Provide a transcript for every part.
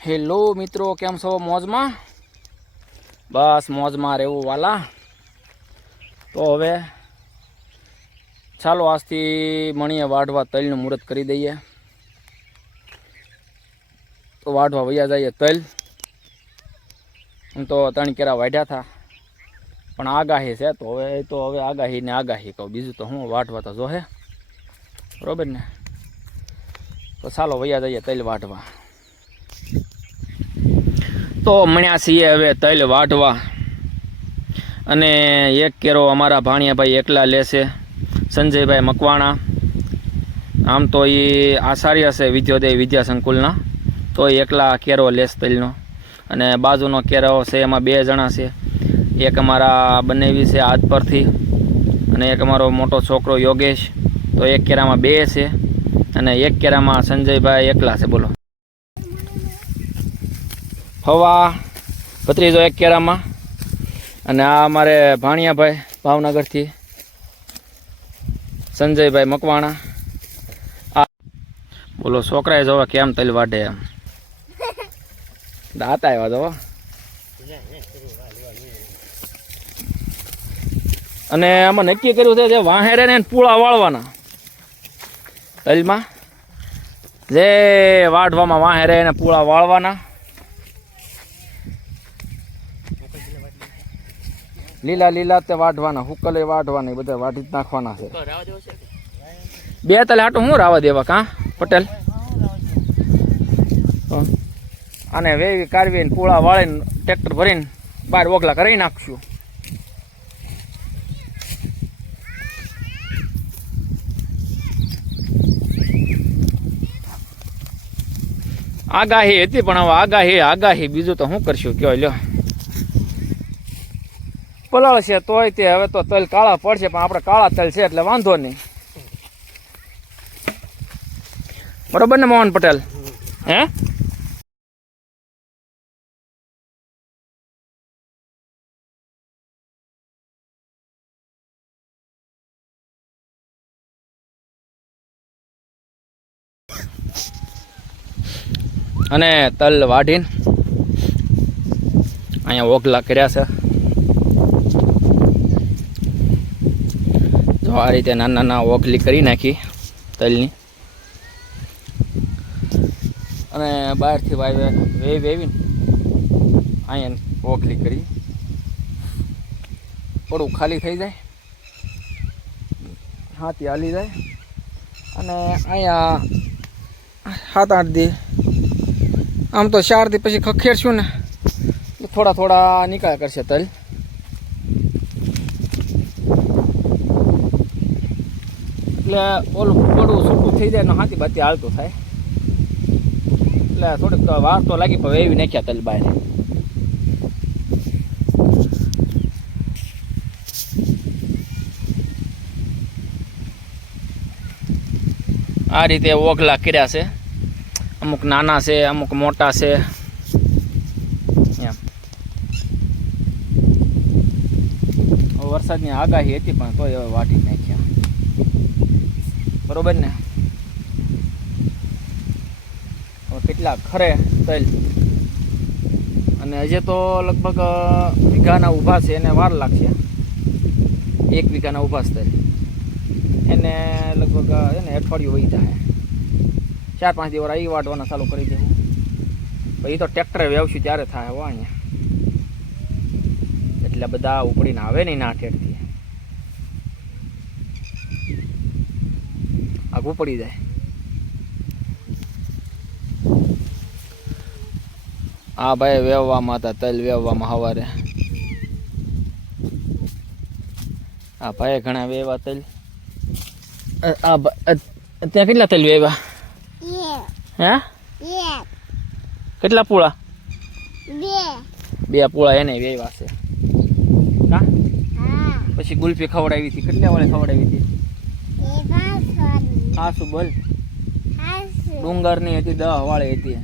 Hello મિત્રો, કેમ છો મોજમાં? બસ મોજમાં રહેવું વાલા. તો હવે ચાલો આજથી મણીએ વાઢવા તલનું મુહૂર્ત કરી દઈએ. તો વાઢવા વૈયા જઈએ તલ. હું તો ત્રણ કેરા વાઢ્યા હતા. પણ આગાહી છે તો હવે તો હવે આગાહી ને આગાહી કહું. બીજું તો હું વાઢવા તો જોહે. બરોબર ને? તો ચાલો વૈયા જઈએ તલ વાઢવા. તો મણ્યા છીએ હવે તલ વાઢવા. અને એક કેરો અમારા ભાણિયાભાઈ એકલા લેશે સંજયભાઈ મકવાણા. આમ તો એ આચાર્ય છે વિદ્યોદય વિદ્યા સંકુલના. તો એ એકલા કેરો લેશ તલનો. અને બાજુનો કેરો છે, એમાં બે જણા છે. એક અમારા બનેવી છે હાથ પરથી અને એક અમારો મોટો છોકરો યોગેશ. તો એક કેરામાં બે છે અને એક કેરામાં સંજયભાઈ એકલા છે, બોલો. હવા ભત્રીજો એક કેરામાં અને આ અમારે ભાણિયાભાઈ ભાવનગરથી, સંજયભાઈ મકવાણા. આ બોલો, છોકરાએ જોવા કેમ તલ વાઢે એમ? દાંત આવ્યા જોવા. અને આમાં નક્કી કર્યું છે જે વાહેરે ને પૂળા વાળવાના. તલમાં. જે વાઢવામાં વાહેરે ને પૂળા વાળવાના. લીલા લીલા તે વાઢવાના હુકલે વાઢવાના એ બધા વાઢી જ નાખવાના છે. બે તલે હાટું હું રાવા દેવા કા? પટેલ? અને વેવી કારવીને પૂળા વાળીને ટ્રેક્ટર ભરીને બાર ઓગલા કરી નાખશું. આગાહી હતી પણ હવે આગાહી આગાહી બીજું તો શું કરશું? કયો લ્યો. પલાળ છે તોય તે હવે તો તલ કાળા પડશે, પણ આપણે કાળા તલ છે એટલે વાંધો નહીં. બરોબર ને, મોહન પટેલ? હે? અને તલ વાઢીને અહીંયા ઓગલા કર્યા છે. તો આ રીતે નાના નાના ઓખલી કરી નાખી તલની. અને બહારથી વાવે વેવી વેવીને અહીંયા ઓખલી કરી. થોડું ખાલી થઈ જાય. હાથી હાલી જાય. અને અહીંયા સાત આઠ દી. આમ તો ચાર દી પછી ખખેરશું ને. થોડા થોડા નીકળ્યા કરશે તલ. એટલે ઓલું પડવું સૂકું થઈ જાય ને હાથી બાતી હાલતું થાય. એટલે થોડીક વાર તો લાગી પણ એવી નાખ્યા તલ બહાર. આ રીતે ઓગલા કર્યા છે. અમુક નાના છે, અમુક મોટા છે. વરસાદની આગાહી હતી પણ તોય હવે વાટી નાખ્યા. બરોબર ને? કેટલા? ખરે, તલ. અને હજે તો લગભગ વીઘાના ઊભા છે, એને વાર લાગશે. એક વીઘાના ઊભા છે એને લગભગ એને અઠવાડિયું વહી જાય. ચાર પાંચ દિવસ આવી વાટવાના ચાલુ કરી દેવું. પછી તો ટ્રેક્ટરે વ્યવશું ત્યારે થાય, હો, અહીંયા. એટલે બધા ઉપડીને આવે નહીં ના ઠેઠથી આગું પડી જાય. હા ભાઈ વેવવામાં હતા તલ વેવવામાં સવારે હા ભાઈ ઘણા વેવા તલ. આ ત્યાં કેટલા તલ વેવા? હે? કેટલા પૂળા? બે. પૂળા એને વેવા છે. હા. પછી ગુલ્ફી ખવડાવી હતી. કેટલા વાળે ખવડાવી હતી? હા શું બોલ ડુંગરની હતી દહ વાળી હતી.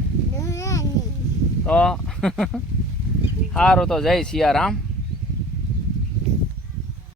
તો સારું તો જય સિયારામ